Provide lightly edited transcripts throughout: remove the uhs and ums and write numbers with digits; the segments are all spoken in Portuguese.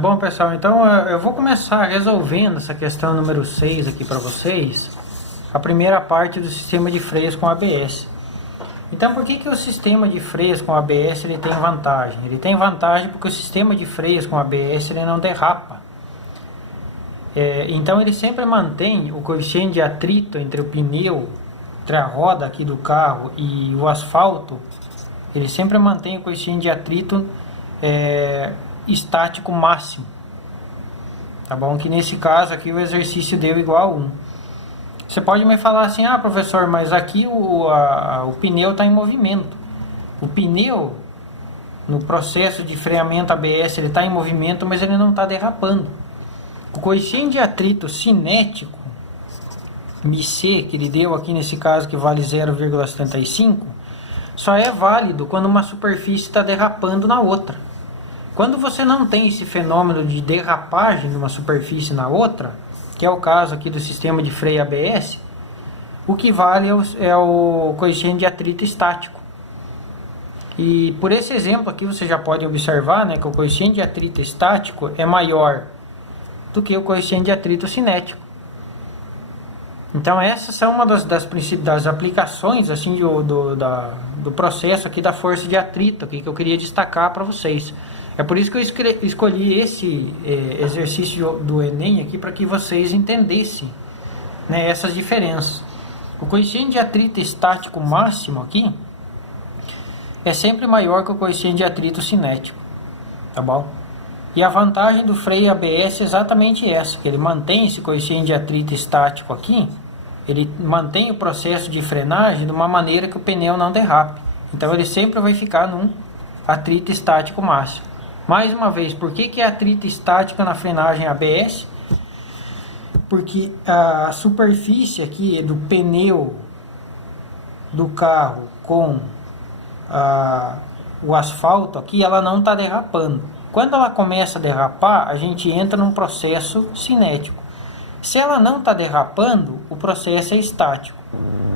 Bom, pessoal, então eu vou começar resolvendo essa questão número 6 aqui para vocês, a primeira parte do sistema de freios com ABS. Então, por que o sistema de freios com ABS ele tem vantagem? Ele tem vantagem porque o sistema de freios com ABS ele não derrapa. Então, ele sempre mantém o coeficiente de atrito entre o pneu, entre a roda aqui do carro e o asfalto. Ele sempre mantém o coeficiente de atrito estático máximo, tá bom? Que nesse caso aqui o exercício deu igual a 1. Você pode me falar assim, professor, mas aqui o pneu está em movimento. O pneu, no processo de freamento ABS, ele está em movimento, mas ele não está derrapando. O coeficiente de atrito cinético, μc, que ele deu aqui nesse caso, que vale 0,75, só é válido quando uma superfície está derrapando na outra. Quando você não tem esse fenômeno de derrapagem de uma superfície na outra, que é o caso aqui do sistema de freio ABS, o que vale é o coeficiente de atrito estático. E por esse exemplo aqui você já pode observar, que o coeficiente de atrito estático é maior do que o coeficiente de atrito cinético. Então essas são uma das aplicações assim, do processo aqui da força de atrito aqui, que eu queria destacar para vocês. É por isso que eu escolhi esse exercício do Enem aqui, para que vocês entendessem, essas diferenças. O coeficiente de atrito estático máximo aqui é sempre maior que o coeficiente de atrito cinético, tá bom? E a vantagem do freio ABS é exatamente essa, que ele mantém esse coeficiente de atrito estático aqui, ele mantém o processo de frenagem de uma maneira que o pneu não derrape. Então ele sempre vai ficar num atrito estático máximo. Mais uma vez, por que é atrito estático na frenagem ABS? Porque a superfície aqui do pneu do carro com o asfalto aqui, ela não está derrapando. Quando ela começa a derrapar, a gente entra num processo cinético. Se ela não está derrapando, o processo é estático.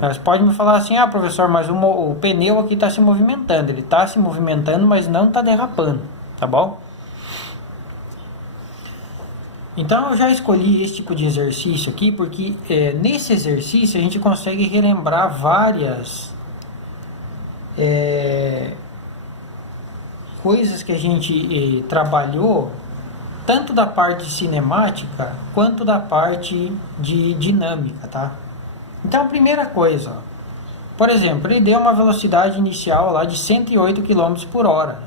Você pode me falar assim, professor, mas o pneu aqui está se movimentando. Ele está se movimentando, mas não está derrapando, tá bom? Então eu já escolhi esse tipo de exercício aqui, porque nesse exercício a gente consegue relembrar várias coisas que a gente trabalhou, tanto da parte cinemática quanto da parte de dinâmica, tá? Então, a primeira coisa, por exemplo, ele deu uma velocidade inicial lá de 108 km por hora.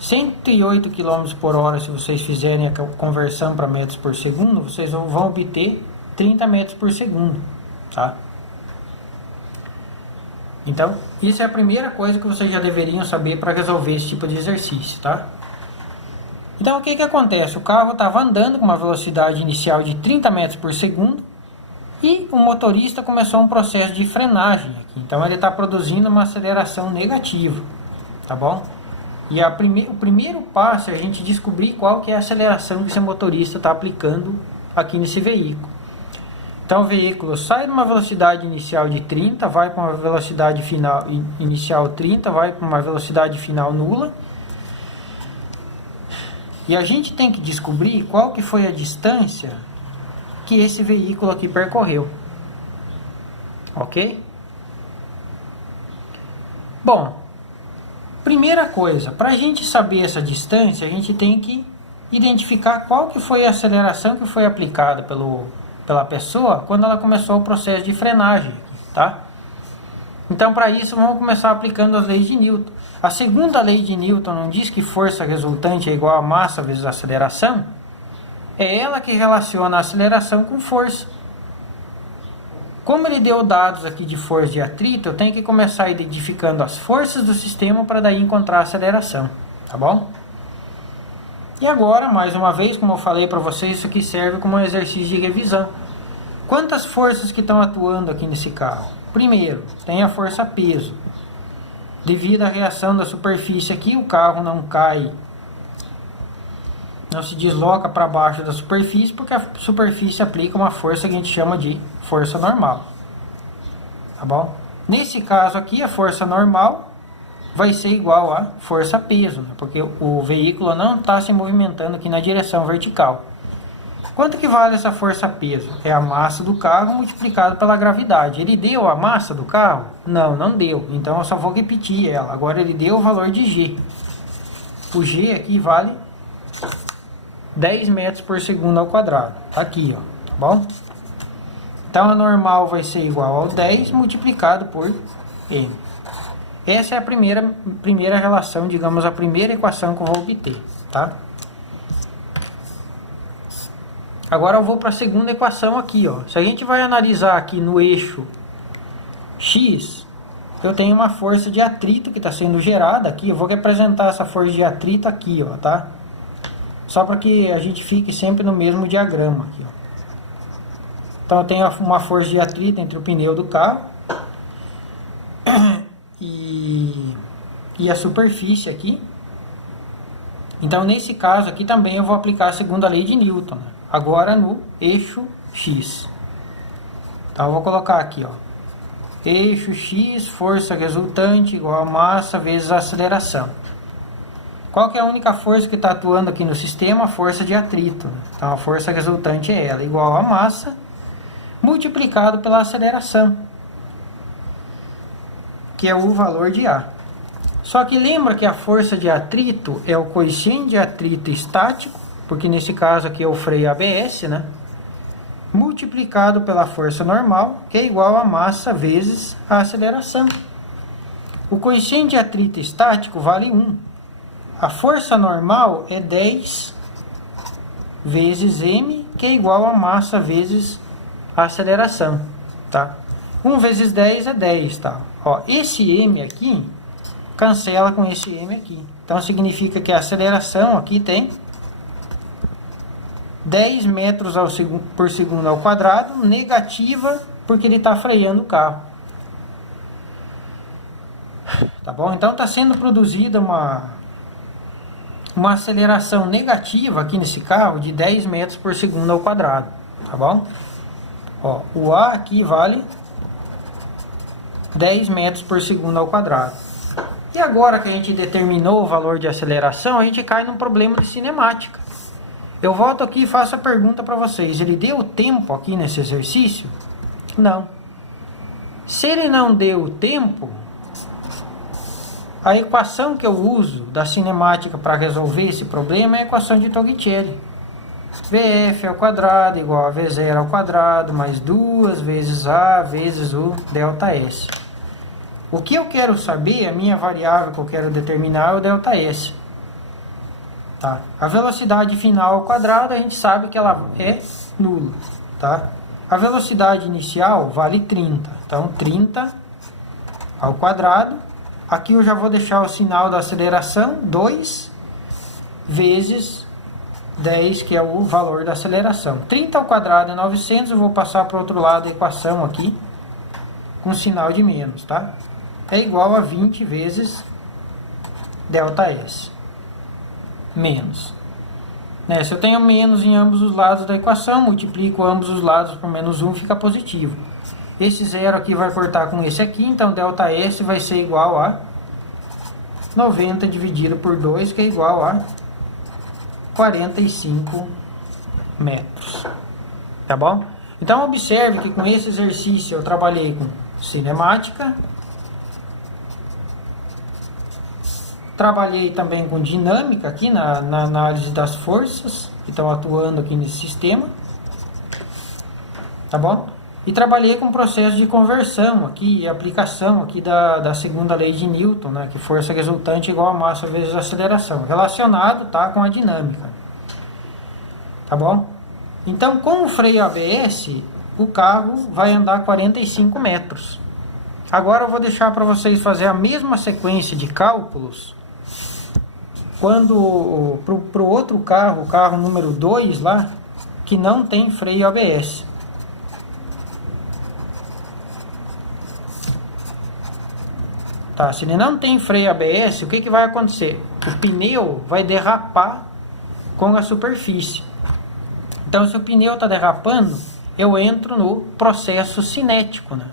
108 km por hora, se vocês fizerem a conversão para metros por segundo, vocês vão obter 30 metros por segundo, tá? Então, isso é a primeira coisa que vocês já deveriam saber para resolver esse tipo de exercício, tá? Então, o que acontece? O carro estava andando com uma velocidade inicial de 30 metros por segundo e o motorista começou um processo de frenagem aqui. Então, ele está produzindo uma aceleração negativa, tá bom? E o primeiro passo é a gente descobrir qual que é a aceleração que esse motorista está aplicando aqui nesse veículo. Então, o veículo sai de uma velocidade inicial de 30, vai para uma velocidade final inicial 30, vai para uma velocidade final nula. E a gente tem que descobrir qual que foi a distância que esse veículo aqui percorreu. Ok? Bom, primeira coisa, para a gente saber essa distância, a gente tem que identificar qual que foi a aceleração que foi aplicada pela pessoa quando ela começou o processo de frenagem, tá? Então, para isso, vamos começar aplicando as leis de Newton. A segunda lei de Newton não diz que força resultante é igual a massa vezes a aceleração? É ela que relaciona a aceleração com força. Como ele deu dados aqui de força de atrito, eu tenho que começar identificando as forças do sistema para daí encontrar a aceleração, tá bom? E agora, mais uma vez, como eu falei para vocês, isso aqui serve como um exercício de revisão. Quantas forças que estão atuando aqui nesse carro? Primeiro, tem a força peso. Devido à reação da superfície aqui, o carro não cai, não se desloca para baixo da superfície, porque a superfície aplica uma força que a gente chama de força normal. Tá bom? Nesse caso aqui, a força normal vai ser igual a força-peso, né? Porque o veículo não está se movimentando aqui na direção vertical. Quanto que vale essa força-peso? É a massa do carro multiplicado pela gravidade. Ele deu a massa do carro? Não, não deu. Então eu só vou repetir ela. Agora ele deu o valor de G. O G aqui vale 10 metros por segundo ao quadrado. Tá aqui, ó. Tá bom? Então a normal vai ser igual ao 10 multiplicado por M. Essa é a primeira relação, digamos, a primeira equação que eu vou obter, tá? Agora eu vou para a segunda equação aqui, ó. Se a gente vai analisar aqui no eixo X, eu tenho uma força de atrito que está sendo gerada aqui. Eu vou representar essa força de atrito aqui, ó, tá? Só para que a gente fique sempre no mesmo diagrama aqui, ó. Então eu tenho uma força de atrito entre o pneu do carro e a superfície aqui. Então nesse caso aqui também eu vou aplicar a segunda lei de Newton, né? Agora no eixo X. Então eu vou colocar aqui, ó, eixo X, força resultante igual a massa vezes a aceleração. Qual que é a única força que está atuando aqui no sistema? A força de atrito. Então a força resultante é ela, igual a massa multiplicado pela aceleração, que é o valor de A. Só que lembra que a força de atrito é o coeficiente de atrito estático, porque nesse caso aqui é o freio ABS, né? Multiplicado pela força normal, que é igual a massa vezes a aceleração. O coeficiente de atrito estático vale 1. A força normal é 10 vezes m, que é igual a massa vezes a aceleração, tá? 1 vezes 10 é 10, tá? Ó, esse m aqui cancela com esse m aqui. Então significa que a aceleração aqui tem 10 metros por segundo ao quadrado, negativa, porque ele está freando o carro. Tá bom? Então está sendo produzida uma aceleração negativa aqui nesse carro de 10 metros por segundo ao quadrado. Tá bom? Ó, o A aqui vale 10 metros por segundo ao quadrado. E agora que a gente determinou o valor de aceleração, a gente cai num problema de cinemática. Eu volto aqui e faço a pergunta para vocês. Ele deu tempo aqui nesse exercício? Não. Se ele não deu tempo, a equação que eu uso da cinemática para resolver esse problema é a equação de Torricelli. VF ao quadrado igual a V0 ao quadrado mais 2 vezes A vezes o ΔS. O que eu quero saber, a minha variável que eu quero determinar é o ΔS. Tá? A velocidade final ao quadrado, a gente sabe que ela é nula. Tá? A velocidade inicial vale 30. Então, 30 ao quadrado. Aqui eu já vou deixar o sinal da aceleração, 2 vezes 10, que é o valor da aceleração. 30 ao quadrado é 900, eu vou passar para o outro lado a equação aqui, com sinal de menos, tá? É igual a 20 vezes ΔS. Menos. Né? Se eu tenho menos em ambos os lados da equação, multiplico ambos os lados por menos 1, fica positivo. Esse zero aqui vai cortar com esse aqui, então ΔS vai ser igual a 90 dividido por 2, que é igual a 45 metros. Tá bom? Então observe que com esse exercício eu trabalhei com cinemática, trabalhei também com dinâmica aqui na análise das forças que estão atuando aqui nesse sistema, tá bom? E trabalhei com o processo de conversão aqui e aplicação aqui da segunda lei de Newton, né? Que força resultante igual a massa vezes a aceleração, relacionado, tá, com a dinâmica, tá bom? Então, com o freio ABS, o carro vai andar 45 metros. Agora eu vou deixar para vocês fazer a mesma sequência de cálculos quando pro outro carro, o carro número 2 lá, que não tem freio ABS. Tá, se ele não tem freio ABS, o que vai acontecer? O pneu vai derrapar com a superfície. Então, se o pneu está derrapando, eu entro no processo cinético, né?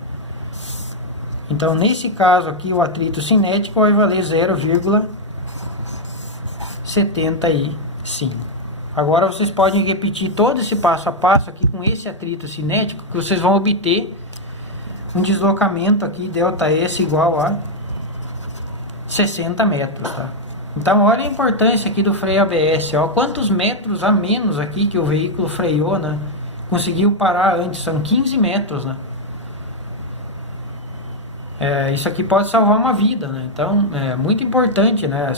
Então, nesse caso aqui, o atrito cinético vai valer 0,75. Agora, vocês podem repetir todo esse passo a passo aqui com esse atrito cinético, que vocês vão obter um deslocamento aqui, ΔS igual a 60 metros, tá? Então, olha a importância aqui do freio ABS, ó, quantos metros a menos aqui que o veículo freou, né? Conseguiu parar antes, são 15 metros, né? Isso aqui pode salvar uma vida, né? Então, é muito importante, né?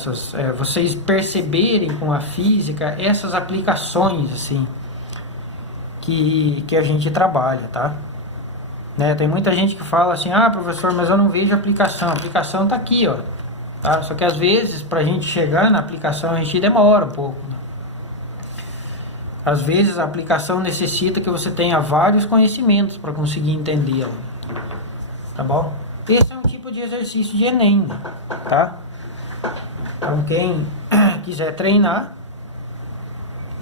Vocês perceberem com a física essas aplicações, assim, que a gente trabalha, tá? Né? Tem muita gente que fala assim, ah, professor, mas eu não vejo aplicação. A aplicação tá aqui, ó. Tá? Só que às vezes, para a gente chegar na aplicação, a gente demora um pouco, né? Às vezes a aplicação necessita que você tenha vários conhecimentos para conseguir entendê-la. Tá bom? Esse é um tipo de exercício de Enem, tá? Então quem quiser treinar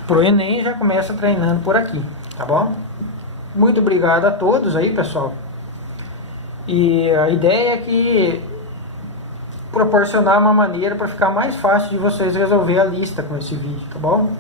pro Enem já começa treinando por aqui, tá bom? Muito obrigado a todos aí, pessoal. E a ideia é que proporcionar uma maneira para ficar mais fácil de vocês resolver a lista com esse vídeo, tá bom?